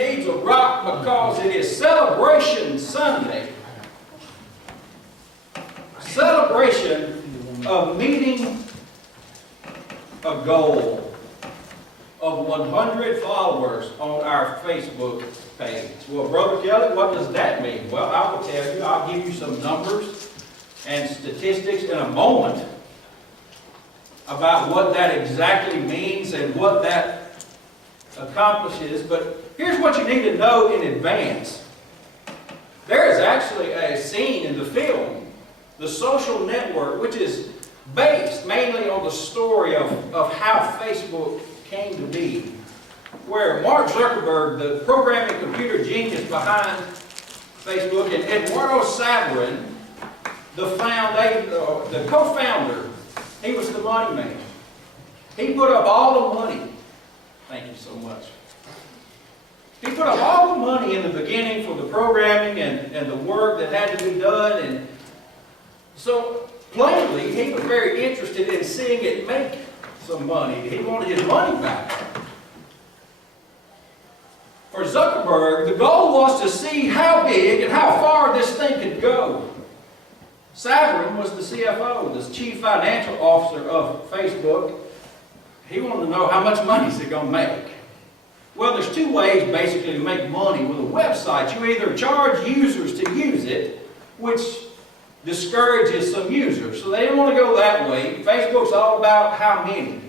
it needs a rock because it is Celebration Sunday. Celebration of meeting a goal of 100 followers on our Facebook page. Well, Brother Kelly, what does that mean? Well, I will tell you. I'll give you some numbers and statistics in a moment about what that exactly means and what that accomplishes. But here's what you need to know in advance. There is actually a scene in the film, The Social Network, which is based mainly on the story of how Facebook came to be, where Mark Zuckerberg, the programming computer genius behind Facebook, and Eduardo Saverin, the co-founder, he was the money man. He put up all the money. Thank you so much. He put up all the money in the beginning for the programming and the work that had to be done. And so, plainly, he was very interested in seeing it make some money. He wanted his money back. For Zuckerberg, the goal was to see how big and how far this thing could go. Saverin was the CFO, the Chief Financial Officer of Facebook. He wanted to know how much money is it going to make. Well, there's two ways basically to make money with a website. You either charge users to use it, which discourages some users. So they didn't want to go that way. Facebook's all about how many.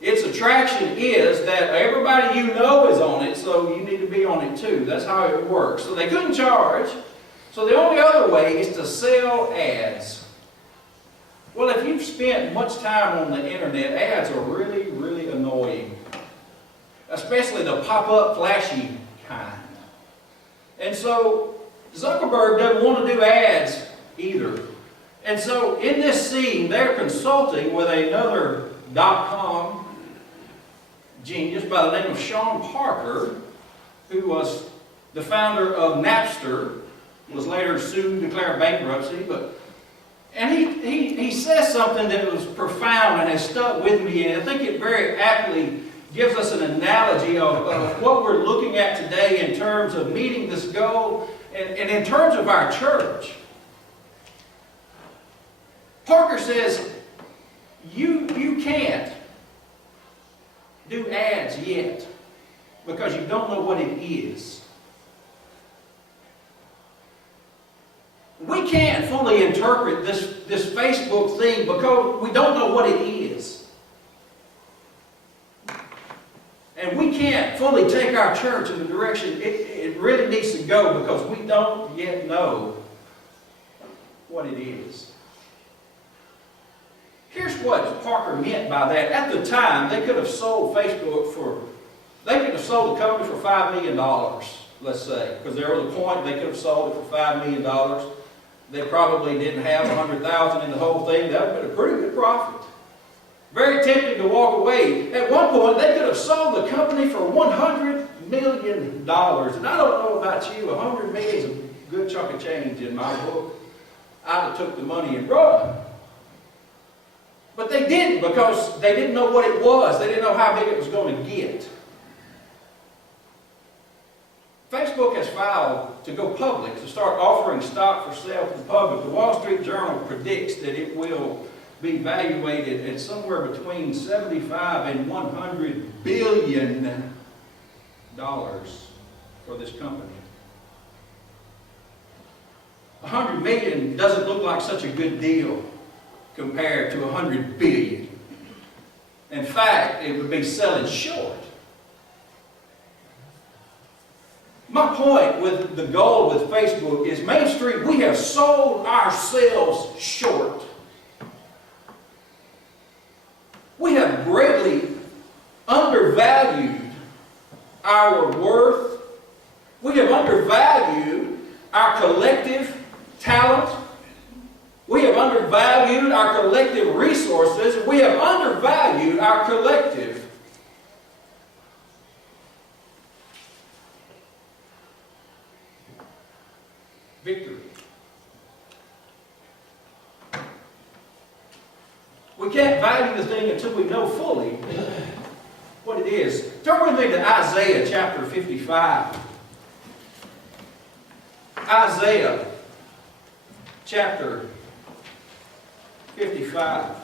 Its attraction is that everybody you know is on it, so you need to be on it too. That's how it works. So they couldn't charge. So the only other way is to sell ads. Well, if you've spent much time on the internet, ads are really, really annoying. Especially the pop-up flashy kind. And so Zuckerberg doesn't want to do ads either. And so in this scene, they're consulting with another .com genius by the name of Sean Parker, who was the founder of Napster, was later sued, declared bankruptcy, and he says something that was profound and has stuck with me, and I think it very aptly gives us an analogy of what we're looking at today in terms of meeting this goal and in terms of our church. Parker says, you can't do ads yet because you don't know what it is. We can't fully interpret this Facebook thing because we don't know what it is. And we can't fully take our church in the direction it really needs to go because we don't yet know what it is. Here's what Parker meant by that. At the time, they could have sold Facebook they could have sold the company for $5 million, let's say, because there was a point they could have sold it for $5 million. They probably didn't have $100,000 in the whole thing. That would have been a pretty good profit. Very tempting to walk away. At one point, they could have sold the company for $100 million. And I don't know about you, $100 million is a good chunk of change in my book. I'd have took the money and run. But they didn't because they didn't know what it was. They didn't know how big it was going to get. Facebook has filed to go public, to start offering stock for sale to the public. The Wall Street Journal predicts that it will be valuated at somewhere between $75 and $100 billion for this company. $100 million doesn't look like such a good deal compared to $100 billion. In fact, it would be selling short. My point with the goal with Facebook is Main Street, we have sold ourselves short. We have greatly undervalued our worth. We have undervalued our collective talent. We have undervalued our collective resources. We have undervalued our collective victory. We can't value the thing until we know fully what it it is. Turn with me to Isaiah chapter 55. Isaiah chapter 55.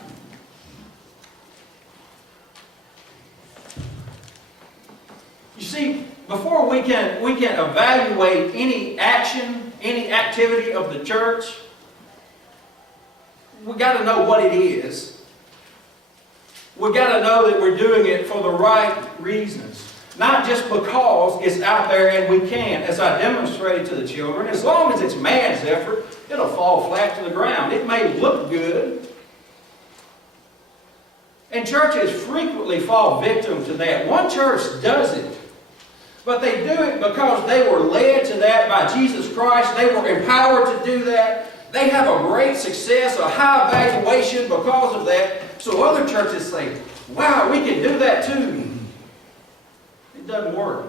You see, before we can evaluate any action, any activity of the church, we got to know what it is. We got to know that we're doing it for the right reasons. Not just because it's out there and we can. As I demonstrated to the children, as long as it's man's effort, it'll fall flat to the ground. It may look good. And churches frequently fall victim to that. One church does it. But they do it because they were led to that by Jesus Christ. They were empowered to do that. They have a great success, a high valuation because of that. So other churches say, wow, we can do that too. It doesn't work.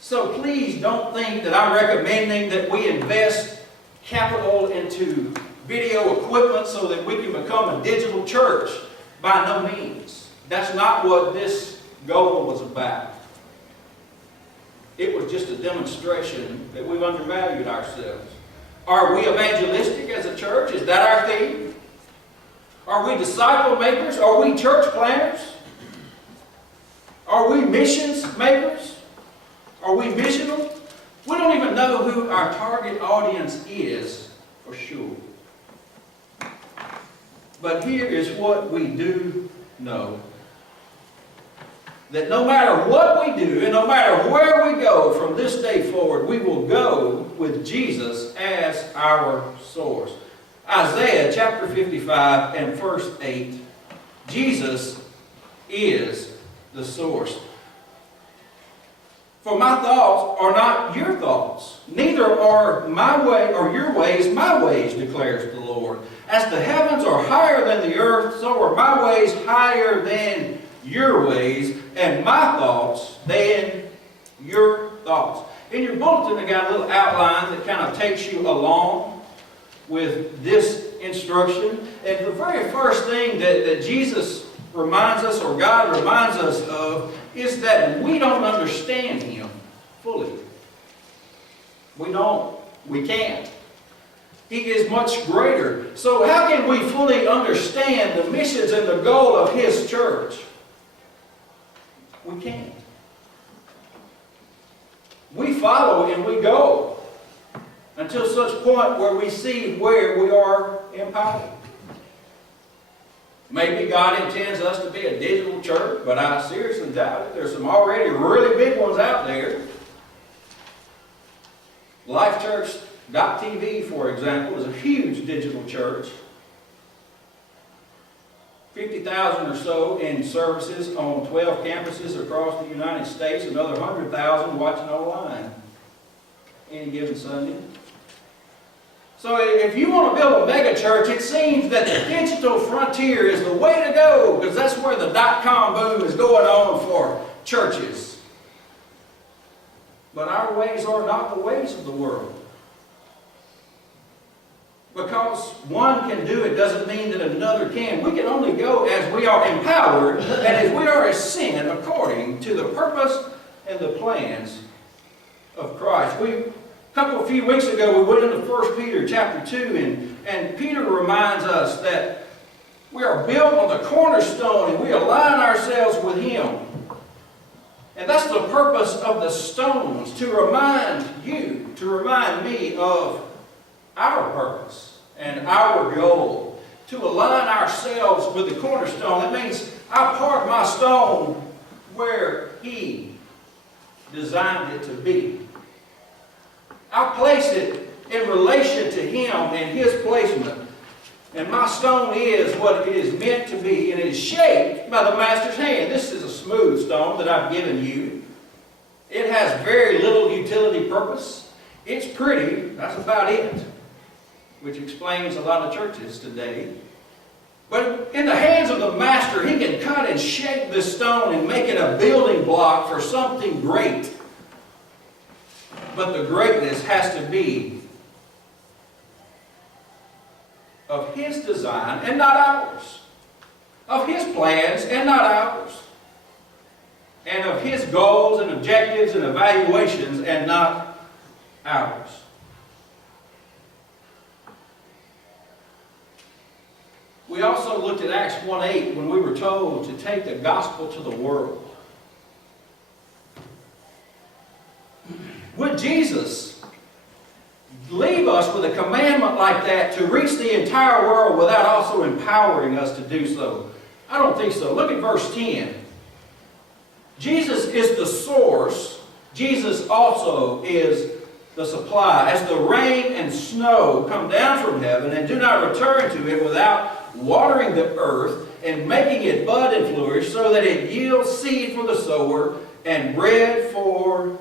So please don't think that I'm recommending that we invest capital into video equipment so that we can become a digital church. By no means. That's not what this goal was about. It was just a demonstration that we've undervalued ourselves. Are we evangelistic as a church? Is that our theme? Are we disciple makers? Are we church planners? Are we missions makers? Are we missional? We don't even know who our target audience is for sure. But here is what we do know. That no matter what we do and no matter where we go from this day forward, we will go with Jesus as our source. Isaiah chapter 55 and verse 8. Jesus is the source. For my thoughts are not your thoughts, neither are my way or your ways my ways, declares the Lord. As the heavens are higher than the earth, so are my ways higher than your ways, and my thoughts than your thoughts. In your bulletin, I got a little outline that kind of takes you along with this instruction. And the very first thing that Jesus reminds us, or God reminds us of, is that we don't understand Him fully. We don't. We can't. He is much greater. So how can we fully understand the missions and the goal of His church? We can't. We follow and we go until such point where we see where we are empowered. Maybe God intends us to be a digital church, but I seriously doubt it. There's some already really big ones out there. LifeChurch.tv, for example, is a huge digital church. 50,000 or so in services on 12 campuses across the United States, another 100,000 watching online any given Sunday. So if you want to build a mega church, it seems that the digital frontier is the way to go, because that's where the .com boom is going on for churches. But our ways are not the ways of the world. Because one can do it doesn't mean that another can. We can only go as we are empowered and as we are sent according to the purpose and the plans of Christ. A few weeks ago, we went into 1 Peter chapter 2, and Peter reminds us that we are built on the cornerstone and we align ourselves with Him. And that's the purpose of the stones, to remind you, to remind me of our purpose and our goal, to align ourselves with the cornerstone. That means I park my stone where He designed it to be. I place it in relation to Him and His placement. And my stone is what it is meant to be, and it is shaped by the Master's hand. This is a smooth stone that I've given you. It has very little utility purpose. It's pretty, that's about it, which explains a lot of churches today. But in the hands of the Master, He can cut and shape this stone and make it a building block for something great. But the greatness has to be of His design and not ours. of His plans and not ours, and of His goals and objectives and evaluations and not ours. We also looked at Acts 1:8 when we were told to take the gospel to the world. Would Jesus leave us with a commandment like that to reach the entire world without also empowering us to do so? I don't think so. Look at verse 10. Jesus is the source. Jesus also is the supply. As the rain and snow come down from heaven and do not return to it without watering the earth and making it bud and flourish, so that it yields seed for the sower and bread for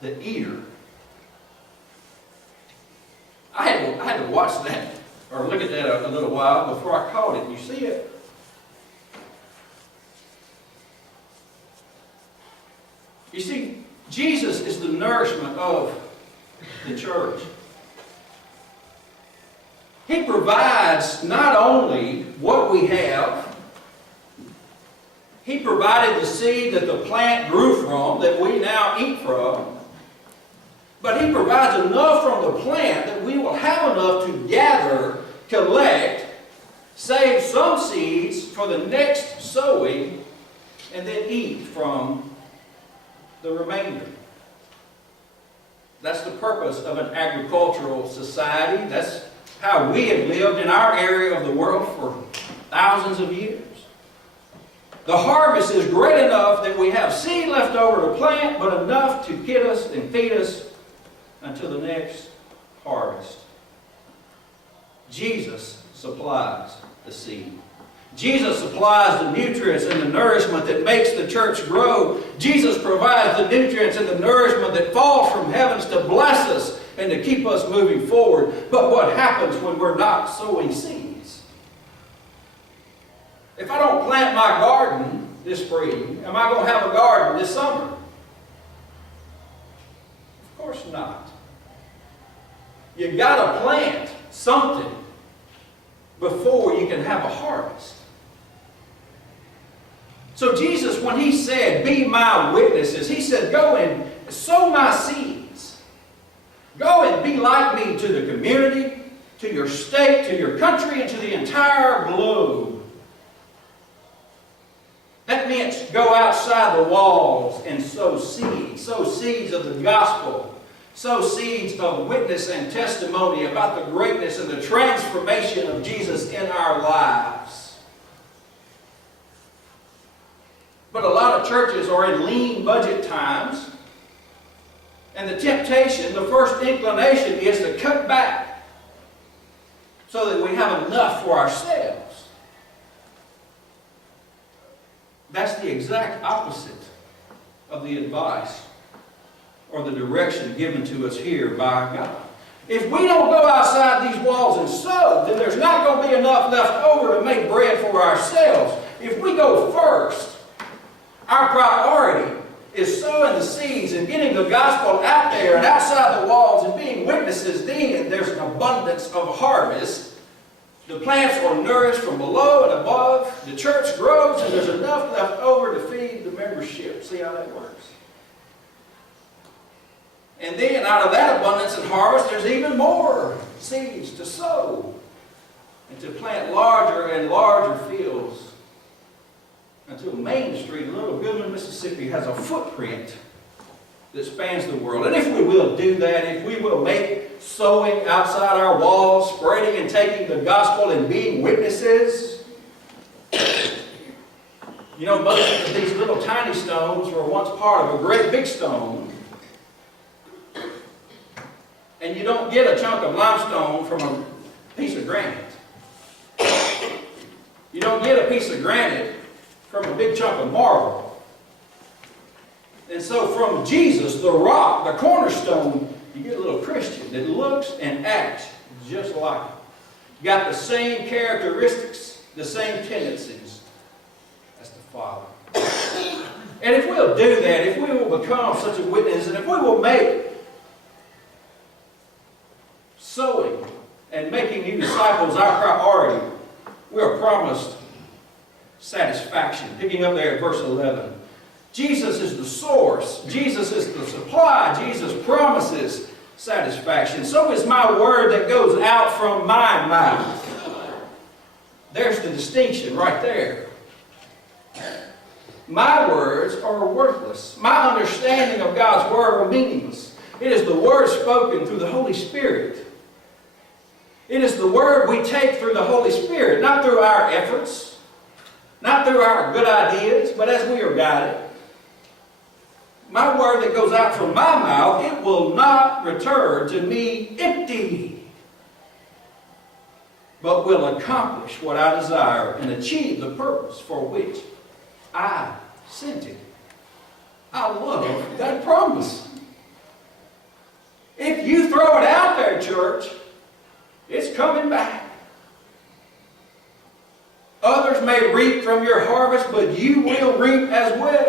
the eater. I had to watch that, or look at that a little while before I caught it. You see it? You see, Jesus is the nourishment of the church. He provides not only what we have, He provided the seed that the plant grew from, that we now eat from, but He provides enough from the plant that we will have enough to gather, collect, save some seeds for the next sowing, and then eat from the remainder. That's the purpose of an agricultural society. That's how we have lived in our area of the world for thousands of years. The harvest is great enough that we have seed left over to plant, but enough to get us and feed us until the next harvest. Jesus supplies the seed. Jesus supplies the nutrients and the nourishment that makes the church grow. Jesus provides the nutrients and the nourishment that falls from heavens to bless us and to keep us moving forward. But what happens when we're not sowing seeds? If I don't plant my garden this spring, am I going to have a garden this summer? Of course not. You've got to plant something before you can have a harvest. So Jesus, when He said, "Be my witnesses," He said, go and sow my seeds. Go and be like me to the community, to your state, to your country, and to the entire globe. That meant go outside the walls and sow seeds of the gospel, sow seeds of witness and testimony about the greatness and the transformation of Jesus in our lives. But a lot of churches are in lean budget times, and the temptation, the first inclination, is to cut back so that we have enough for ourselves. That's the exact opposite of the advice or the direction given to us here by God. If we don't go outside these walls and sow, then there's not going to be enough left over to make bread for ourselves. If we go first, our priority is sowing the seeds and getting the gospel out there and outside the walls and being witnesses. Then there's an abundance of harvest. The plants are nourished from below and above. The church grows and there's enough left over to feed the membership. See how that works? And then out of that abundance and harvest, there's even more seeds to sow and to plant larger and larger fields until Main Street in Little Goodman, Mississippi has a footprint that spans the world. And if we will do that, if we will make sowing outside our walls, spreading and taking the gospel and being witnesses, you know, most of these little tiny stones were once part of a great big stone. And you don't get a chunk of limestone from a piece of granite. You don't get a piece of granite from a big chunk of marble. And so from Jesus, the rock, the cornerstone, you get a little Christian that looks and acts just like him. Got the same characteristics, the same tendencies as the Father. And if we'll do that, if we will become such a witness, and if we will make sowing and making new disciples our priority, we are promised satisfaction. Picking up there at verse 11. Jesus is the source. Jesus is the supply. Jesus promises satisfaction. So is my word that goes out from my mouth. There's the distinction right there. My words are worthless. My understanding of God's word are meaningless. It is the word spoken through the Holy Spirit. It is the word we take through the Holy Spirit, not through our efforts, not through our good ideas, but as we are guided. My word that goes out from my mouth, it will not return to me empty, but will accomplish what I desire and achieve the purpose for which I sent it. I love that promise. If you throw it out there, church, it's coming back. Others may reap from your harvest, but you will reap as well.